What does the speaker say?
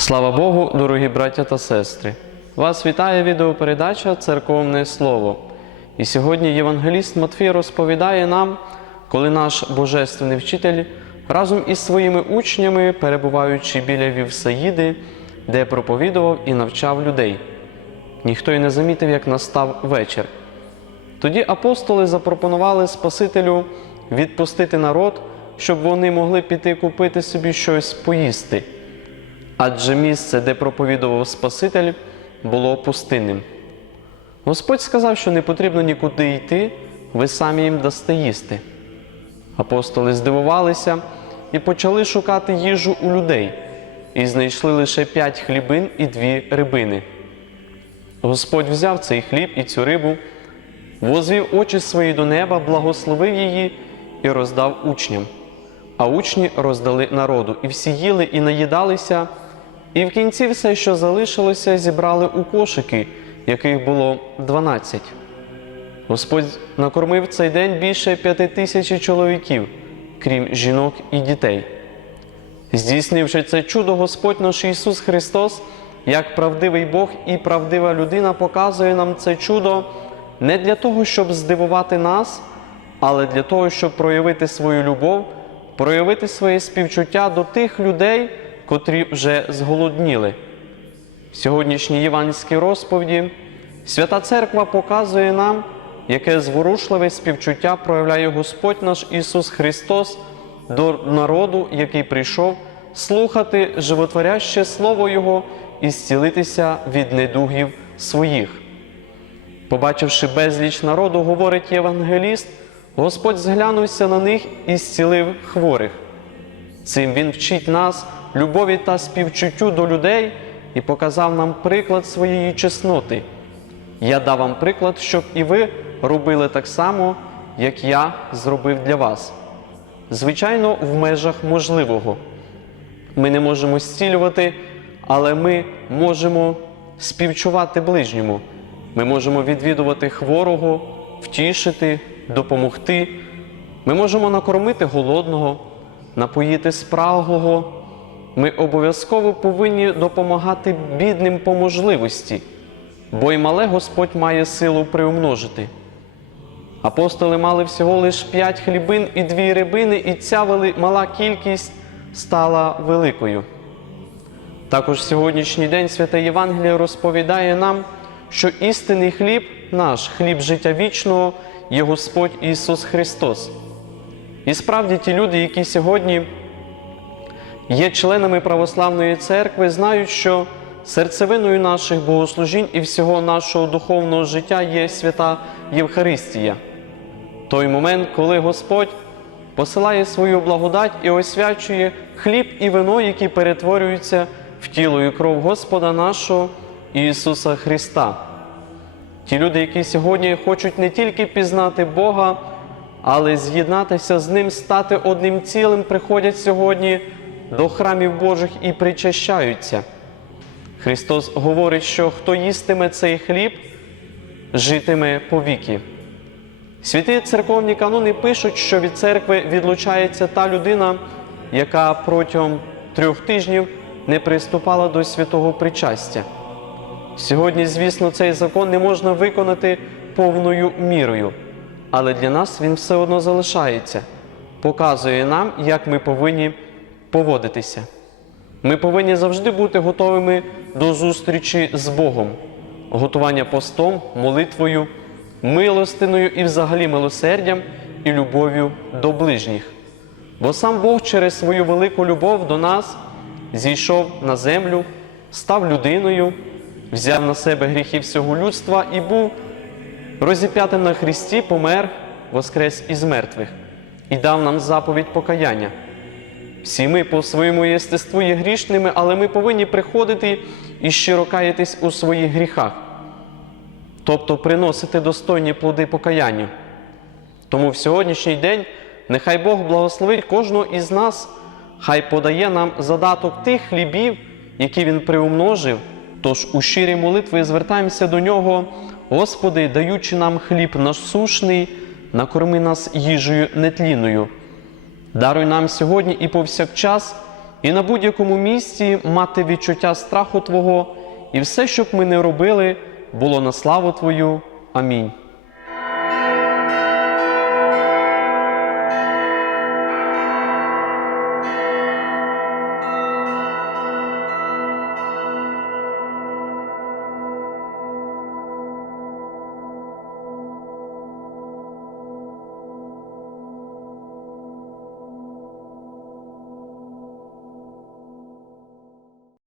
Слава Богу, дорогі браття та сестри! Вас вітає відеопередача Церковне Слово. І сьогодні євангеліст Матфій розповідає нам, коли наш божественний вчитель разом із своїми учнями, перебуваючи біля Вівсаїди, де проповідував і навчав людей. Ніхто й не замітив, як настав вечір. Тоді апостоли запропонували Спасителю відпустити народ, щоб вони могли піти купити собі щось поїсти. Адже місце, де проповідував Спаситель, було пустинним. Господь сказав, що не потрібно нікуди йти, ви самі їм дасте їсти. Апостоли здивувалися і почали шукати їжу у людей, і знайшли лише п'ять хлібин і дві рибини. Господь взяв цей хліб і цю рибу, возвів очі свої до неба, благословив її і роздав учням. А учні роздали народу, і всі їли і наїдалися, і в кінці все, що залишилося, зібрали у кошики, яких було дванадцять. Господь накормив цей день більше п'яти тисяч чоловіків, крім жінок і дітей. Здійснивши це чудо, Господь наш Ісус Христос, як правдивий Бог і правдива людина, показує нам це чудо не для того, щоб здивувати нас, але для того, щоб проявити свою любов, проявити своє співчуття до тих людей, котрі вже зголодніли. В сьогоднішній євангельській розповіді Свята Церква показує нам, яке зворушливе співчуття проявляє Господь наш Ісус Христос до народу, який прийшов слухати животворяще Слово Його і зцілитися від недугів своїх. Побачивши безліч народу, говорить євангеліст, Господь зглянувся на них і зцілив хворих. Цим Він вчить нас любові та співчуттю до людей і показав нам приклад своєї чесноти. Я дав вам приклад, щоб і ви робили так само, як я зробив для вас. Звичайно, в межах можливого. Ми не можемо зцілювати, але ми можемо співчувати ближньому. Ми можемо відвідувати хворого, втішити, допомогти. Ми можемо накормити голодного, напоїти спраглого. Ми обов'язково повинні допомагати бідним по можливості, бо й мале Господь має силу приумножити. Апостоли мали всього лише п'ять хлібин і дві рибини, і ця мала кількість стала великою. Також сьогоднішній день Святе Євангеліє розповідає нам, що істинний хліб, наш хліб життя вічного, є Господь Ісус Христос. І справді ті люди, які сьогодні є членами православної церкви, знають, що серцевиною наших богослужінь і всього нашого духовного життя є свята Євхаристія. Той момент, коли Господь посилає свою благодать і освячує хліб і вино, які перетворюються в тіло і кров Господа нашого Ісуса Христа. Ті люди, які сьогодні хочуть не тільки пізнати Бога, але з'єднатися з Ним, стати одним цілим, приходять сьогодні до храмів Божих і причащаються. Христос говорить, що хто їстиме цей хліб, житиме повіки. Святі церковні канони пишуть, що від церкви відлучається та людина, яка протягом трьох тижнів не приступала до святого причастя. Сьогодні, звісно, цей закон не можна виконати повною мірою, але для нас він все одно залишається, показує нам, як ми повинні поводитися. Ми повинні завжди бути готовими до зустрічі з Богом, готування постом, молитвою, милостиною і взагалі милосердям і любов'ю до ближніх. Бо сам Бог через свою велику любов до нас зійшов на землю, став людиною, взяв на себе гріхи всього людства і був розіп'ятим на Христі, помер, воскрес із мертвих і дав нам заповідь покаяння. Всі ми по своєму єстеству є грішними, але ми повинні приходити і щиро каятись у своїх гріхах, тобто приносити достойні плоди покаяння. Тому в сьогоднішній день нехай Бог благословить кожного із нас, хай подає нам задаток тих хлібів, які Він приумножив. Тож у щирі молитви звертаємося до Нього, Господи, даючи нам хліб насушний, накорми нас їжею нетлінною. Даруй нам сьогодні і повсякчас і на будь-якому місці мати відчуття страху Твого, і все, щоб ми не робили, було на славу Твою. Амінь.